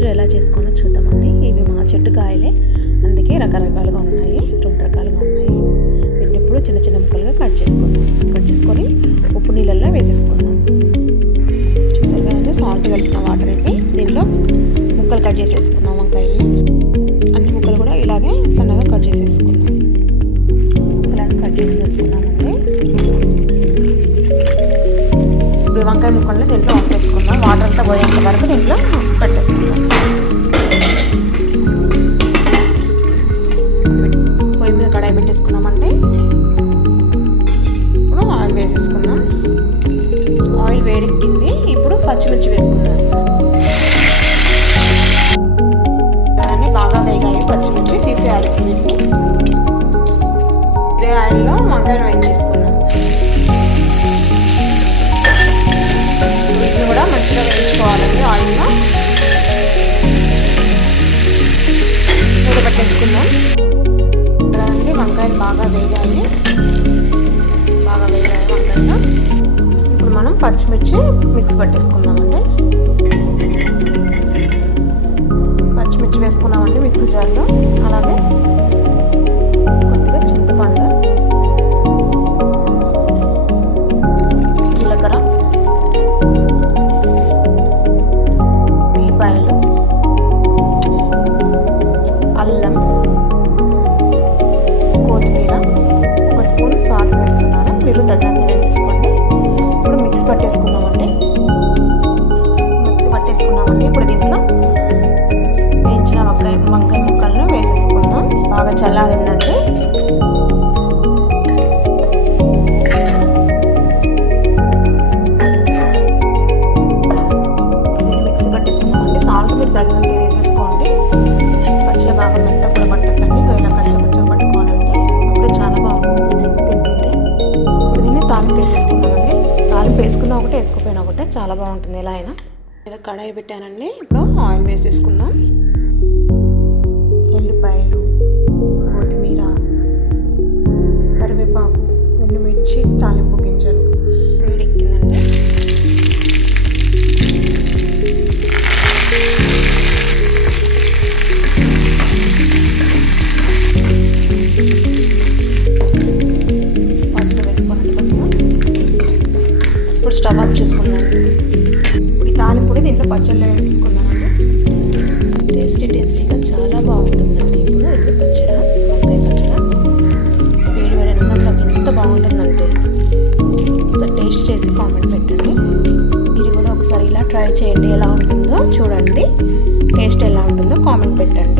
పచ్చడి ఎలా చేసుకోవాలో చూద్దామండి. ఇవి మా చెట్టు కాయలే, అందుకే రకరకాలుగా ఉన్నాయి, 2 రకాలుగా ఉన్నాయి. వీటిని ఇప్పుడు చిన్న చిన్న ముక్కలుగా కట్ చేసుకొని ఉప్పు నీళ్ళల్లో వేసేసుకుందాం. చూసారు కదండి, సాల్ట్ కలిపిన వాటర్ ఇవి. దీంట్లో ముక్కలు కట్ చేసేసుకుందాం. వంకాయల్ని అన్ని ముక్కలు కూడా ఇలాగే సన్నగా కట్ చేసేసుకుందాం. ముక్కలను కట్ చేసేసుకున్నామండి. ఇప్పుడు వంకాయ ముక్కల్ని దీంట్లో వంపేసుకుందాం. వాటర్ అంతా పోయేంత వరకు దీంట్లో పెట్టేసుకుందాం. పొయ్యి మీద కడాయి పెట్టేసుకున్నామంటే ఇప్పుడు ఆయిల్ వేసేసుకుందాం. ఆయిల్ వేడెక్కింది. ఇప్పుడు పచ్చిమిర్చి వేసుకుందాం. దాన్ని బాగా వేగాలి. పచ్చిమిర్చి తీసేయాలి. ఇదే ఆయిల్లో వంకాయలు వేయించేసుకుందాం. వీటిని కూడా మంచిగా వేయించుకోవాలండి. ఆయిల్లో మూత పెట్టేసుకుందాం. కదండి, వంకాయలు బాగా వేగాలి. వంకాయలు ఇప్పుడు మనం పచ్చిమిర్చి మిక్స్ పట్టేసుకుందామండి. పచ్చిమిర్చి వేసుకున్నామండి మిక్సీ జార్లో. అలాగే కొద్దిగా చింతపండు, జీలకర్ర, ఉల్లిపాయలు, అల్లం, కొత్తిమీర, 1 స్పూన్ సాల్ట్ వేస్తున్నాను. మీరు తగినంత వేసేసుకోండి. ఇప్పుడు మిక్స్ పట్టేసుకుందామండి. ఇప్పుడు దీంట్లో వేయించిన వంకాయ ముక్కలను వేసేసుకుందాం. బాగా చల్లారిందండి. దీన్ని మిక్సీ పట్టేసుకుందామండి. సాల్ట్ మీరు తగినంత వేసేసుకోండి. పచ్చడి బాగా మెత్తగా పట్టద్దండి. ఇలా కచ్చపచ్చగా పట్టుకోవాలండి. అప్పుడు చాలా బాగుంటుంది తింటుంటే. ఇప్పుడు దీన్ని తాలింపు వేసేసుకుందామండి. తాలింపు వేసుకున్నా ఒకటే, వేసుకోపోయినా ఒకటే, చాలా బాగుంటుంది. ఎలా అయినా ఇలా కడాయి పెట్టానండి. ఇప్పుడు ఆయిల్ వేసేసుకుందాం. ఎల్లిపాయలు, కొత్తిమీర, కరివేపాకు, ఎండుమిర్చి, తాలింపు గింజలు వేడెక్కిందండి. పసుపు వేసుకోనండి కొద్దిగా. ఇప్పుడు స్టవ్ ఆఫ్ చేసుకుందాం. ఈ తాలింపుడి దీంట్లో పచ్చళ్ళు వేసుకుందామండి. టేస్టీగా చాలా బాగుంటుందండి. ఇప్పుడు ఇది పచ్చడి, వంకాయ పచ్చడి వేడి అన్నంలోకి ఎంత బాగుంటుందంటే ఒకసారి టేస్ట్ చేసి కామెంట్ పెట్టండి. మీరు కూడా ఒకసారి ఇలా ట్రై చేయండి. ఎలా ఉంటుందో చూడండి. టేస్ట్ ఎలా ఉంటుందో కామెంట్ పెట్టండి.